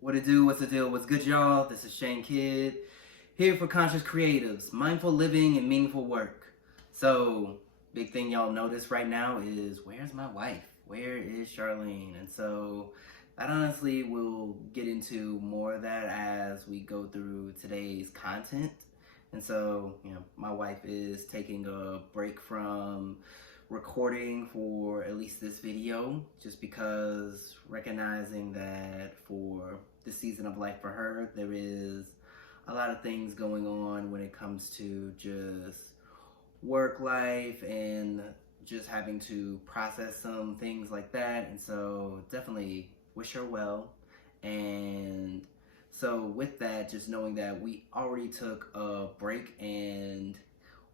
What it do, what's the deal, what's good, y'all? This is Shane Kidd, here for Conscious Creatives, mindful living and meaningful work. So, big thing y'all notice right now is, where's my wife? Where is Charlene? And so, that honestly will get into more of that as we go through today's content. And so, my wife is taking a break from recording for at least this video, just because recognizing that for this season of life for her, there is a lot of things going on when it comes to just work life and just having to process some things like that. And so definitely wish her well. And so with that, just knowing that we already took a break and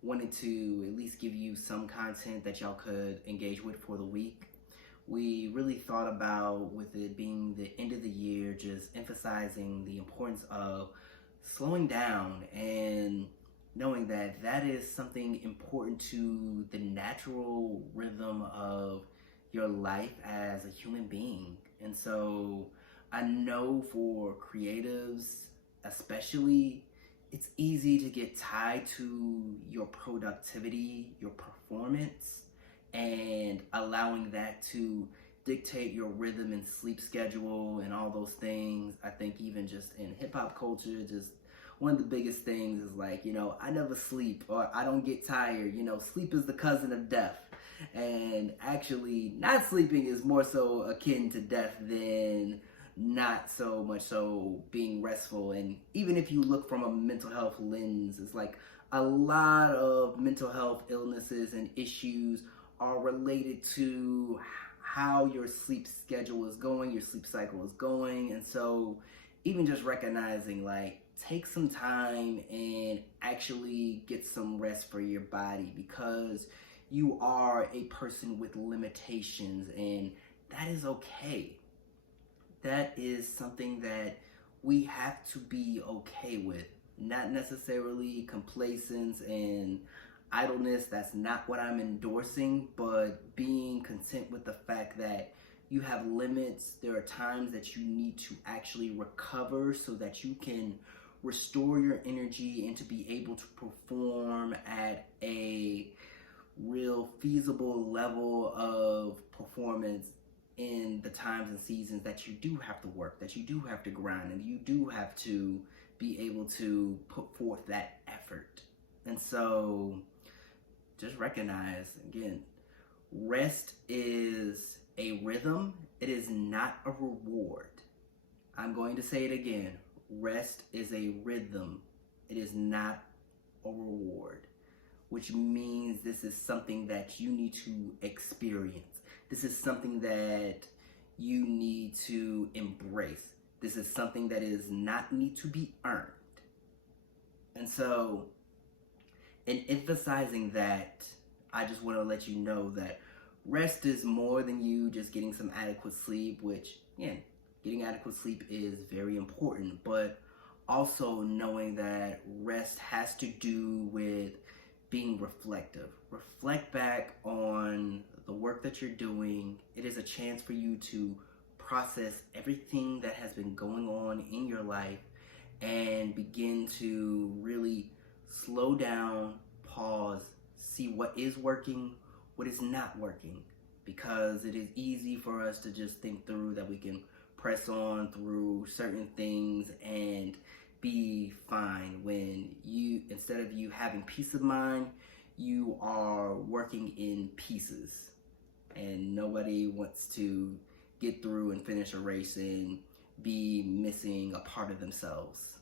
wanted to at least give you some content that y'all could engage with for the week. We really thought about, with it being the end of the year, just emphasizing the importance of slowing down and knowing that that is something important to the natural rhythm of your life as a human being. And so I know for creatives especially, it's easy to get tied to your productivity, your performance, and allowing that to dictate your rhythm and sleep schedule and all those things. I think even just in hip hop culture, just one of the biggest things is like, I never sleep, or I don't get tired. Sleep is the cousin of death. And actually, not sleeping is more so akin to death than not so much so being restful. And even if you look from a mental health lens, it's like a lot of mental health illnesses and issues are related to how your sleep schedule is going, your sleep cycle is going. And so even just recognizing, like, take some time and actually get some rest for your body, because you are a person with limitations, and that is okay. That is something that we have to be okay with. Not necessarily complacence and idleness. That's not what I'm endorsing, but being content with the fact that you have limits. There are times that you need to actually recover so that you can restore your energy and to be able to perform at a real feasible level of performance in the times and seasons that you do have to work, that you do have to grind, and you do have to be able to put forth that effort. And so just recognize, again, rest is a rhythm. It is not a reward. I'm going to say it again. Rest is a rhythm. It is not a reward, which means this is something that you need to experience. This is something that you need to embrace. This is something that is not need to be earned. And so, in emphasizing that, I just want to let you know that rest is more than you just getting some adequate sleep, which, again, getting adequate sleep is very important, but also knowing that rest has to do with being reflective. Reflect back on the work that you're doing. It is a chance for you to process everything that has been going on in your life and begin to really slow down, pause, see what is working, what is not working, because it is easy for us to just think through that we can press on through certain things and be fine, when instead of you having peace of mind, you are working in pieces. And nobody wants to get through and finish a race and be missing a part of themselves.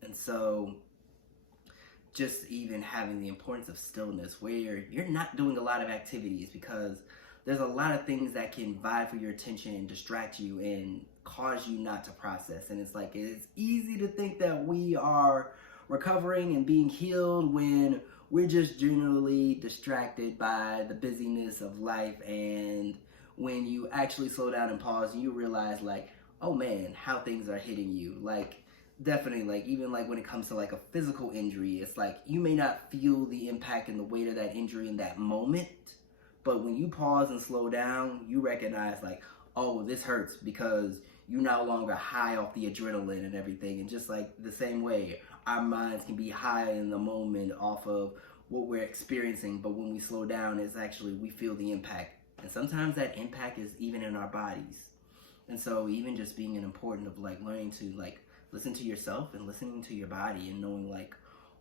And so just even having the importance of stillness, where you're not doing a lot of activities, because there's a lot of things that can vie for your attention and distract you and cause you not to process. And it's like, it's easy to think that we are recovering and being healed when we're just generally distracted by the busyness of life. And when you actually slow down and pause, you realize, like, oh man, how things are hitting you. Like, definitely, like, even like when it comes to like a physical injury, it's like you may not feel the impact and the weight of that injury in that moment, but when you pause and slow down, you recognize, like, oh, this hurts, because you no longer high off the adrenaline and everything. And just like the same way, our minds can be high in the moment off of what we're experiencing, but when we slow down, it's actually, we feel the impact. And sometimes that impact is even in our bodies. And so even just being an important of like learning to like listen to yourself and listening to your body and knowing like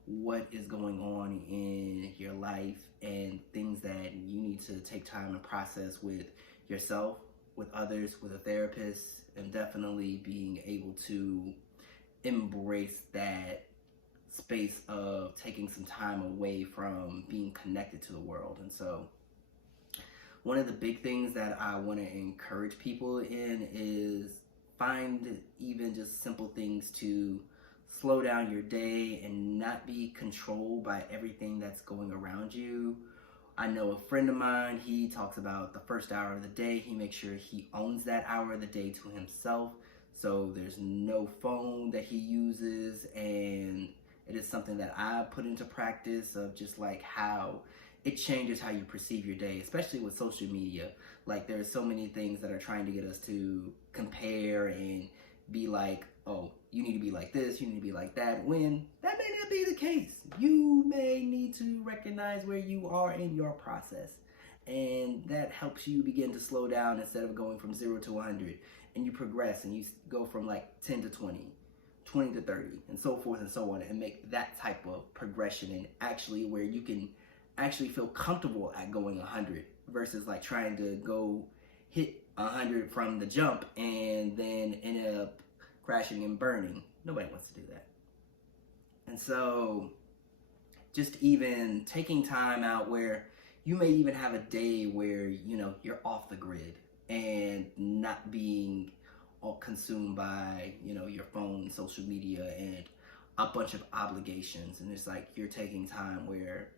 what is going on in your life and things that you need to take time to process with yourself, with others, with a therapist, and definitely being able to embrace that space of taking some time away from being connected to the world. And so one of the big things that I want to encourage people in is find even just simple things to slow down your day and not be controlled by everything that's going around you. I know a friend of mine, he talks about the first hour of the day, he makes sure he owns that hour of the day to himself. So there's no phone that he uses, and it is something that I put into practice of just like how it changes how you perceive your day, especially with social media. Like there's so many things that are trying to get us to compare and be like, oh, you need to be like this, you need to be like that, when that may not be the case. You may need to recognize where you are in your process. And that helps you begin to slow down instead of going from 0 to 100. And you progress and you go from like 10 to 20, 20 to 30, and so forth and so on, and make that type of progression, and actually where you can actually feel comfortable at going 100 versus like trying to go hit 100 from the jump and then end up crashing and burning. Nobody wants to do that. And so just even taking time out where you may even have a day where, you know, you're off the grid and not being all consumed by, you know, your phone, social media, and a bunch of obligations. And it's like you're taking time where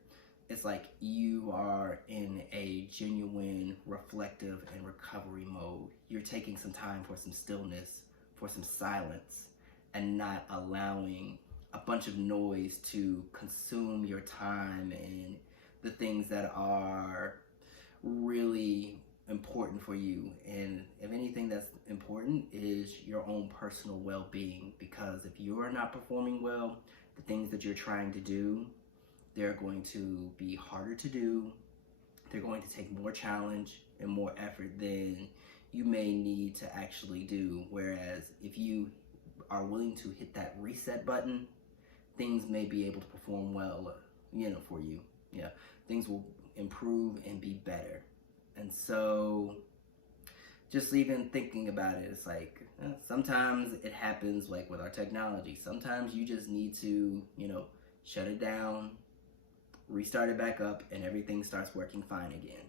it's like you are in a genuine reflective and recovery mode. You're taking some time for some stillness, for some silence, and not allowing a bunch of noise to consume your time and the things that are really important for you. And if anything that's important is your own personal well-being, because if you are not performing well, the things that you're trying to do, they're going to be harder to do. They're going to take more challenge and more effort than you may need to actually do. Whereas if you are willing to hit that reset button, things may be able to perform well, you know, for you. Yeah, things will improve and be better. And so just even thinking about it, it's like sometimes it happens like with our technology. Sometimes you just need to, you know, shut it down, restart it back up, and everything starts working fine again.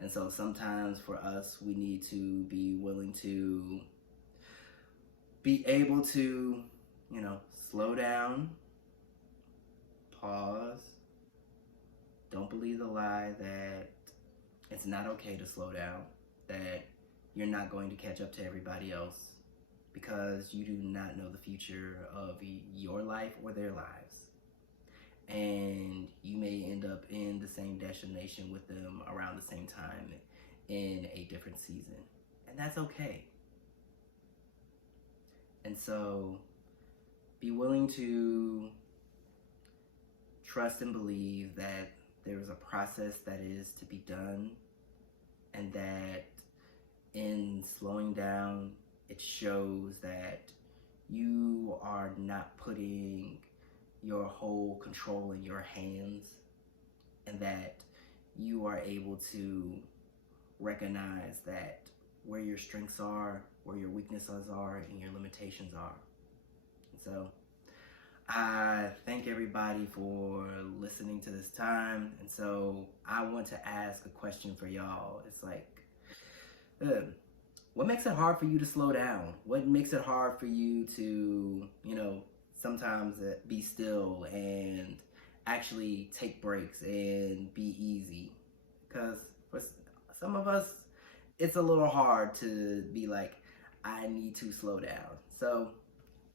And so sometimes for us, we need to be willing to be able to, you know, slow down, pause. Don't believe the lie that it's not okay to slow down, that you're not going to catch up to everybody else, because you do not know the future of your life or their lives. And you may end up in the same destination with them around the same time in a different season. And that's okay. And so be willing to trust and believe that there is a process that is to be done, and that in slowing down, it shows that you are not putting your whole control in your hands, and that you are able to recognize that where your strengths are, where your weaknesses are, and your limitations are. So I thank everybody for listening to this time. And so I want to ask a question for y'all. It's like, what makes it hard for you to slow down? What makes it hard for you to, you know, sometimes be still and actually take breaks and be easy? Because for some of us, it's a little hard to be like, I need to slow down. So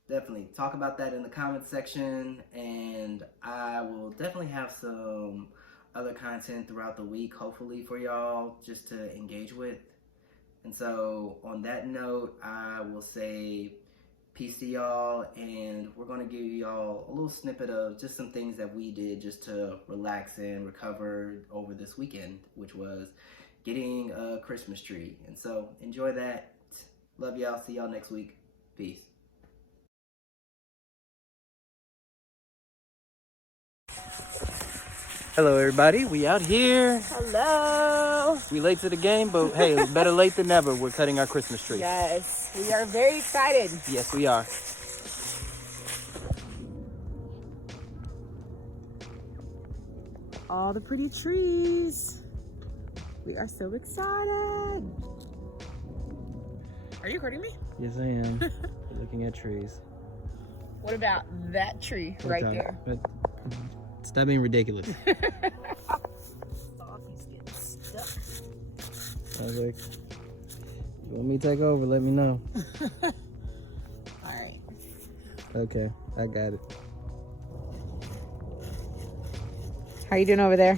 definitely talk about that in the comments section, and I will definitely have some other content throughout the week, hopefully for y'all, just to engage with. And so on that note, I will say peace to y'all, and we're going to give y'all a little snippet of just some things that we did just to relax and recover over this weekend, which was getting a Christmas tree. And so enjoy that. Love y'all. See y'all next week. Peace. Hello everybody, we out here. Hello. We late to the game, but hey, better late than never. We're cutting our Christmas tree. Yes, we are very excited. Yes, we are. All the pretty trees. We are so excited. Are you recording me? Yes, I am. We're looking at trees. What about that tree right there? Stop being ridiculous. Stop, he's getting stuck. I was like, you want me to take over? Let me know. All right. Okay, I got it. How you doing over there?